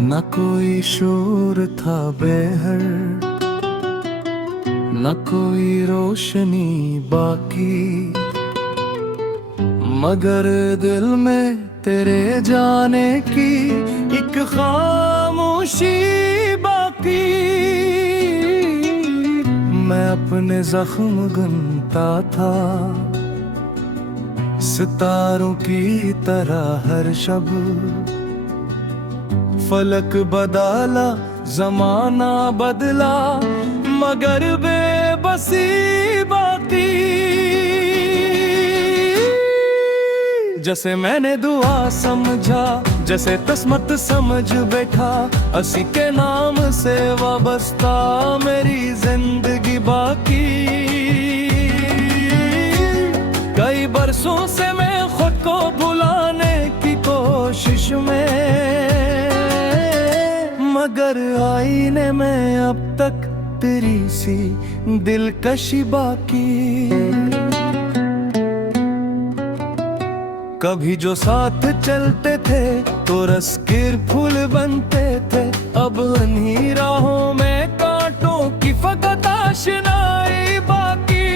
न कोई शोर था बेहर, न कोई रोशनी बाकी, मगर दिल में तेरे जाने की एक खामोशी बाकी। मैं अपने जख्म गनता था सितारों की तरह हर शब, फलक बदला जमाना बदला मगर बेबसी बाकी। जैसे मैंने दुआ समझा, जैसे किस्मत समझ बैठा, असी के नाम से वाबस्ता मेरी जिंदगी बाकी। कई बरसों से मैं खुद को भुलाने की कोशिश में, मगर आईने में अब तक तेरी सी दिलकशी बाकी। कभी जो साथ चलते थे तो रस्किर फूल बनते थे, अब इन्हीं राहों में कांटों की फकत आशनाई बाकी।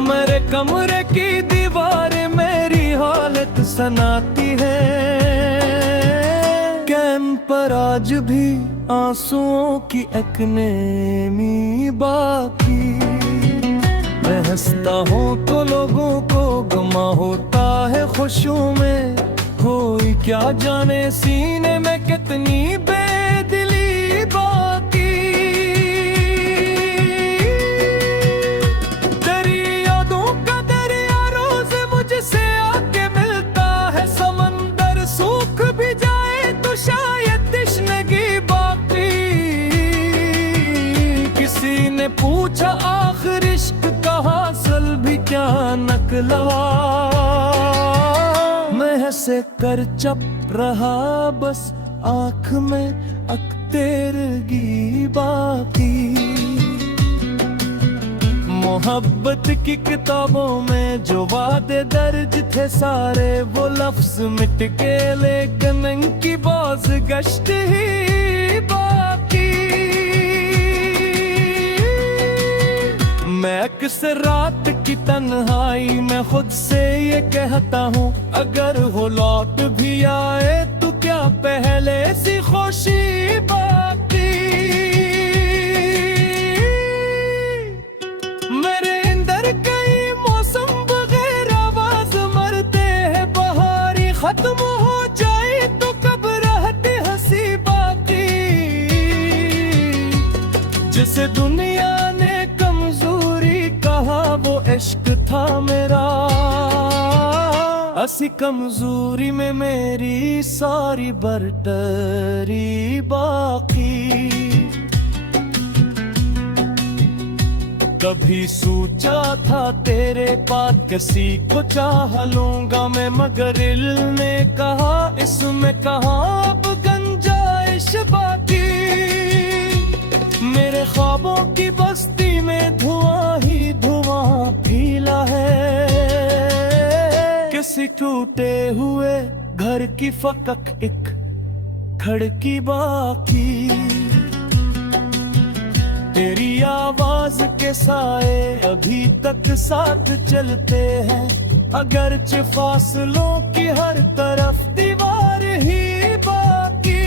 मेरे कमरे की दीवारें मेरी हालत सनाती है, कैम पर आज भी आंसुओं की एक नेमी बाकी। मैं हंसता हूँ तो लोगों को गमा होता है खुशियों में, कोई क्या जाने सीने में कितनी बेदिली बाकी। तेरी यादों का दरिया रोज मुझसे आके मिलता है, समंदर सूख भी जाए तो शायद तश्नगी बाकी। किसी ने पूछा आखिर इश्क का हासिल भी क्या निकला, मैं हंसे कर चुप रहा, बस आँख में अख्तेरगी बाकी। मोहब्बत की किताबों में जो वादे दर्ज थे सारे वो लफ्ज मिट के, लेकिन इनकी बाज़ गश्त ही बाकी। मैं अक्सर रात की तन्हाई में खुद से ये कहता हूँ, अगर वो लौट भी आए तो क्या पहले सी खुशी बाकी। मेरे अंदर कई मौसम बगैर आवाज मरते हैं, बहारी खत्म हो जाए तो कब रहती हंसी बाकी। जिसे दुनिया ने कहा वो इश्क था मेरा, असी कमजोरी में मेरी सारी बरतरी बाकी। कभी सोचा था तेरे बाद किसी को चाह लूंगा मैं, मगर दिल ने कहा इसमें कहाँ अब गुंजाइश बाकी। मेरे ख्वाबों की बस्ती में धुआं ही धुआं फैला है, किसी टूटे हुए घर की फकक एक खड़की बाकी। तेरी आवाज के साए अभी तक साथ चलते हैं, अगरचे फासलों की हर तरफ दीवार ही बाकी।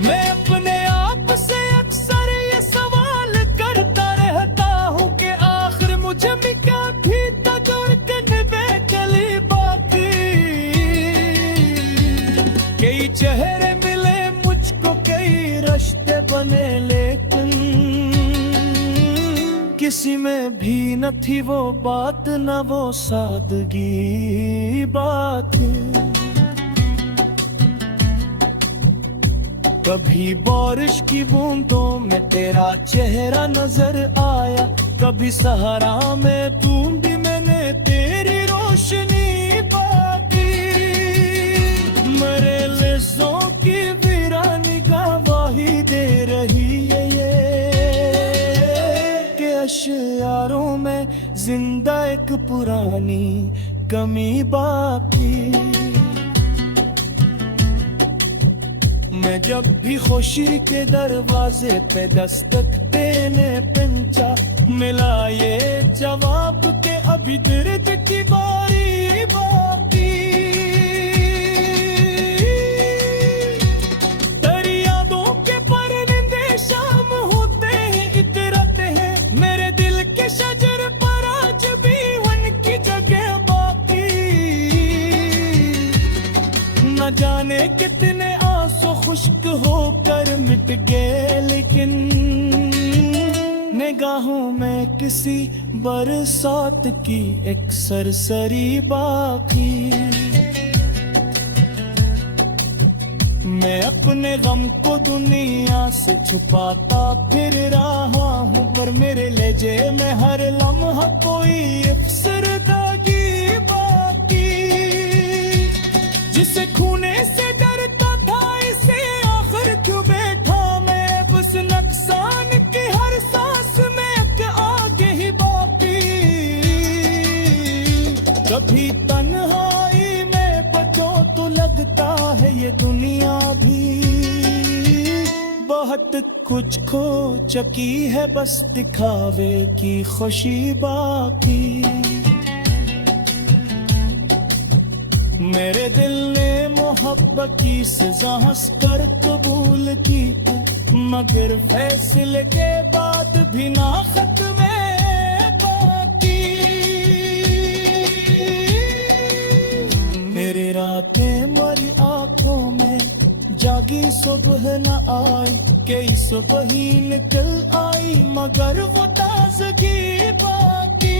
मैं अपने आप से अक्सर ये सवाल करता रहता हूँ कि आखिर मुझे भी क्या थी तजुर्बन बेचली बाकी। कई चेहरे मिले मुझको, कई रिश्ते बने, लेकिन किसी में भी न थी वो बात, न वो सादगी बात। कभी बारिश की बूंदों में तेरा चेहरा नजर आया, कभी सहारा में ढूंढी मैंने तेरी रोशनी बाकी। मेरे लिज़ों की वीरानी गवाही दे रही है ये, कि अशयारों में जिंदा एक पुरानी कमी बाकी। मैं जब भी खुशी के दरवाजे पे दस्तक देने पहुंचा, मिला ये जवाब के अभी दर्द की बारी बाकी। दरियाओं के परिंदे शाम होते ही इतरते हैं, मेरे दिल के शजर पर आज भी उनकी जगह बाकी। न जाने कितने आंसू खुश्क होकर मिट गए, लेकिन निगाहों में किसी बरसात की एक सरसरी बाकी। मैं अपने गम को दुनिया से छुपाता फिर रहा हूँ, पर मेरे लहजे में हर लम्हा कोई अफसरदागी बाकी। जिसे खूने से डरता था इसे आखिर क्यों बैठा मैं, बस नुकसान की हर सांस में एक आगे ही बाकी। कभी तन्हाई में बचो तो लगता है ये दुनिया भी बहुत कुछ खो चुकी है, बस दिखावे की खुशी बाकी। मेरे दिल ने मोहब्बत की सजा हंसकर कबूल की, मगर फैसले के बाद भी ना खत्म बाकी। मेरी रातें मरी आंखों में जागी सुबह न आई, कई सुबह ही निकल आई मगर वो ताजगी बाकी।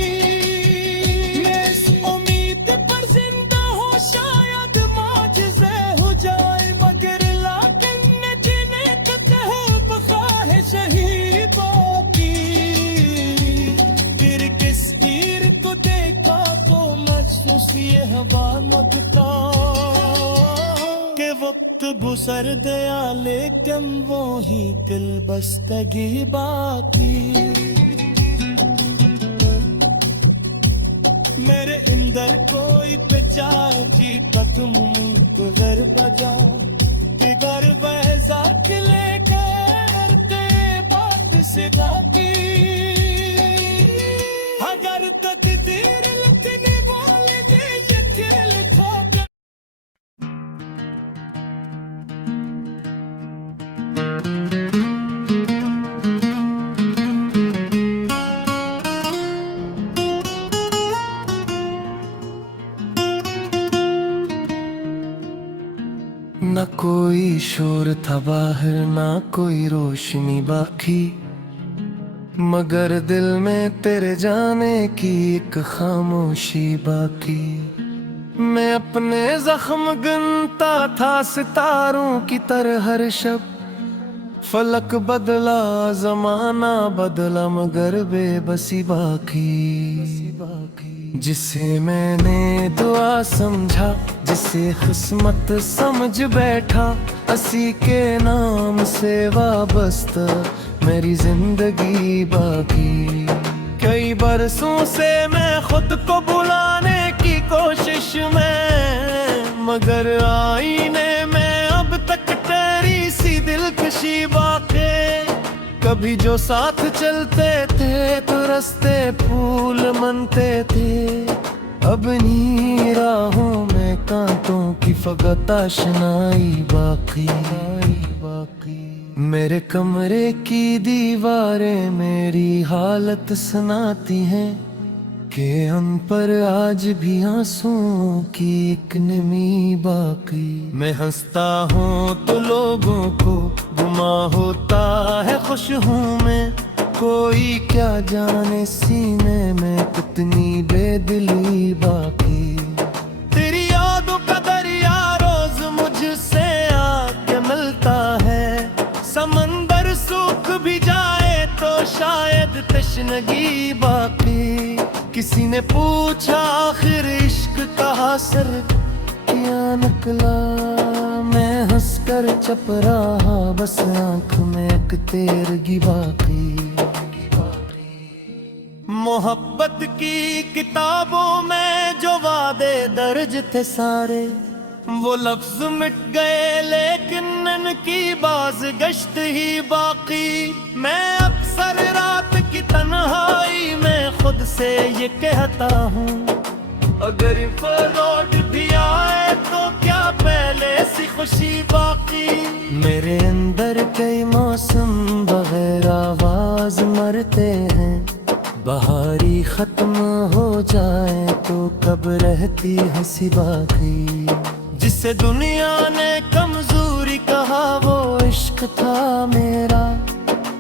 मैं इस उम्मीद पर जिंदा हो शायद माजिज़े हो जाए, मगर लाकिन जीने का तहब ख्वाहिश ही बाकी। फिर किस तीर को देखा तो महसूस ये हवा लगता के वक्त गुजर गया, लेकिन वो ही दिल बस्तगी बाकी। मेरे अंदर कोई बचाए जी कदम गुजर बजा, बिगर बहजा खिले कर के बात से बाकी। अगर तकदीर लिखने वाले दे ये खेल था, न कोई शोर था बाहर ना कोई रोशनी बाकी, मगर दिल में तेरे जाने की एक खामोशी बाकी। मैं अपने जख्म गिनता था सितारों की तरह हर शब, फलक बदला जमाना बदला मगर बेबसी बाकी। जिसे मैंने दुआ समझा, जिसे किस्मत समझ बैठा, असी के नाम से वाबस्ता मेरी जिंदगी बाकी। कई बरसों से मैं खुद को बुलाने की कोशिश में, मगर आईने में अब तक तेरी सी दिलकशी बाकी। कभी जो साथ चलते थे तो रास्ते फूल मनते थे, अब नी राहों में कांटों की फकत आशनाई बाकी। मेरे कमरे की दीवारें मेरी हालत सुनाती हैं कि उन पर आज भी आंसुओं की एक नमी बाकी। मैं हंसता हूँ तो लोगों को गुमा होता है, खुश हूँ मैं कोई क्या जाने सीने में कितनी बेदिली बाकी। तेरी यादों का दरिया रोज मुझसे आके मिलता है, समंदर सूख भी जाए तो शायद तशनगी बाकी। किसी ने पूछा आखिर इश्क का हासिल क्या निकला, मैं हंसकर चप रहा बस आंख में एक तेरगी बाकी। मोहब्बत की किताबों में जो वादे दर्ज थे सारे, वो लफ्ज मिट गए लेकिन इनकी बाज गश्त ही बाकी। मैं अक्सर रात की तन्हाई में खुद से ये कहता हूँ, अगर लौट भी आए तो क्या पहले सी खुशी बाकी। मेरे अंदर कई मौसम बगैर आवाज मरते हैं, बहारी खत्म हो जाए तो कब रहती हंसी बाकी। जिसे दुनिया ने कमजोरी कहा वो इश्क था मेरा,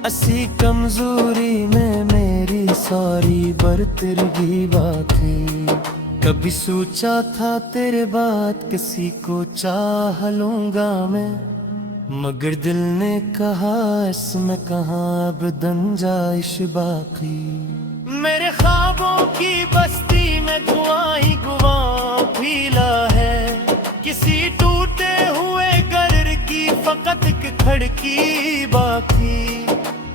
असी कमजोरी में मेरी सारी बरतरगी बाकी। कभी सोचा था तेरे बाद किसी को चाह लूंगा मैं, मगर दिल ने कहा इसमें कहाँ अब गुंजाइश बाकी। मेरे ख्वाबों की बस्ती में धुआं ही धुआं फैला है, किसी टूटे हुए घर की फकत एक खिड़की बाकी।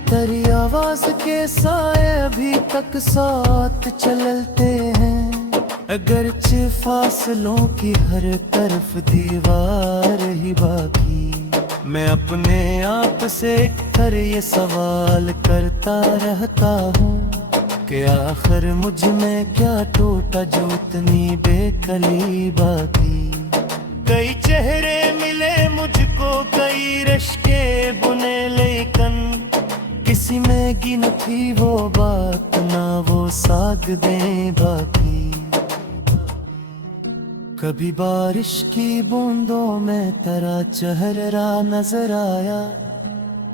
तेरी आवाज के साए अभी तक साथ चलते हैं, अगरचे फासलों की हर तरफ दीवार ही बाकी। मैं अपने आप से कर ये सवाल करता रहता हूँ कि आखिर मुझ में क्या टूटा जो इतनी बेकली बाकी। कई चेहरे मिले मुझको कई रिश्ते बुने, लेकिन किसी में की न थी वो बात ना वो साग दे बाकी। कभी बारिश की बूंदों में तेरा चेहरा नजर आया,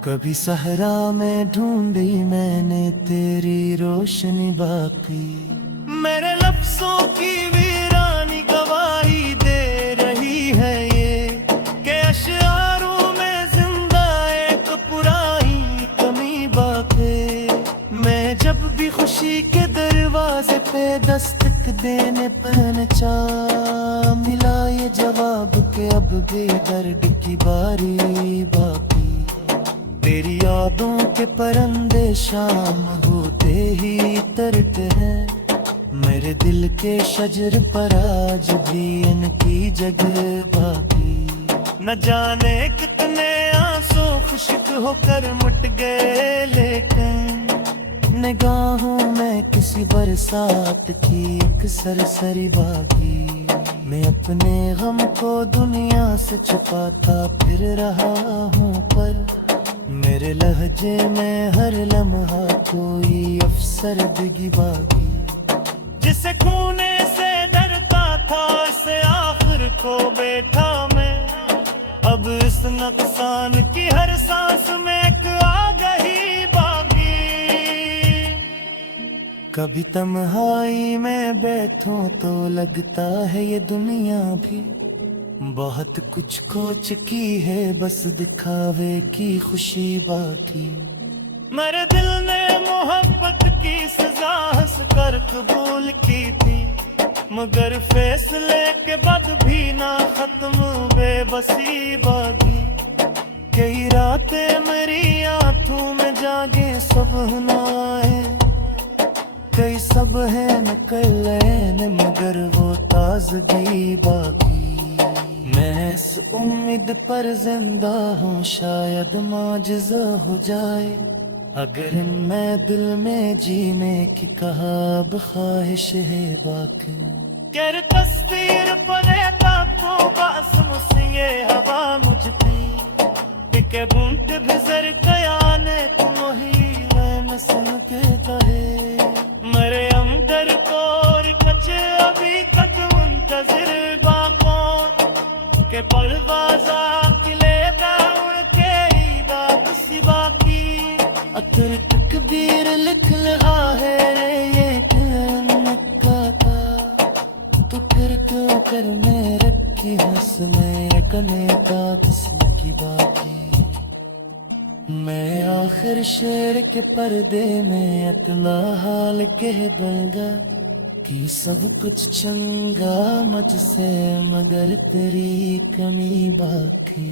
कभी सहरा में ढूंढी मैंने तेरी रोशनी बाकी। मेरे लफ्जों की वीरानी गवाही दे रही है ये कि अशआरों में जिंदा एक पुरानी कमी बाकी। मैं जब भी खुशी के दरवाजे पे दस्तक देने पहचा, मिला ये जवाब के अब भी दर्द की बारी बाकी। तेरी यादों के परंदे शाम होते ही तरते हैं, मेरे दिल के शजर पर आज भी इनकी जगह बाकी। न जाने कितने आंसू खुश्क होकर मुट गए, लेकिन निगाहों में किसी बरसात की एक सरसरी बाकी। मैं अपने गम को दुनिया से छुपाता फिर रहा हूँ, पर मेरे लहजे में हर लम्हा कोई अफसरदगी बाकी। जिसे खूने से डरता था इसे आखिर को बैठा मैं, अब इस नुकसान की हर सांस में एक आ गई बाकी। कभी तन्हाई में बैठूं तो लगता है ये दुनिया भी बहुत कुछ खो चुकी है, बस दिखावे की खुशी बाकी। मेरे दिल ने मोहब्बत की सजा हंस कर कबूल की थी, मगर फैसले के बाद भी ना खत्म बेबसी बाकी। कई रातें मेरी आंखों में जागे सुबह ना आए, कई सब है नकल मगर वो ताजगी बाकी। मैं इस उम्मीद पर जिंदा हूँ शायद माजिज़ा हो जाए, अगर मैं दिल में जीने की कहा अब ख्वाहिश है बाकी। कर तस्वीर पलेता तो बस मुझसे ये हवा मुझ पे के बूंद भिजर कयाने तुम ही मैं सुन के कहे। मरे अंदर कोर कचे अभी तक मुंतजिर बाकों के परवाजा किले उड़ के ही वापसी बाकी। अतर तकबीर लिख लगा है रे ये का था, तो फिर क्यों कर में रखी हंस में कने का की बाकी। मैं आखिर शेर के पर्दे में इतना हाल कह दूंगा कि सब कुछ चंगा मुझसे मगर तेरी कमी बाकी।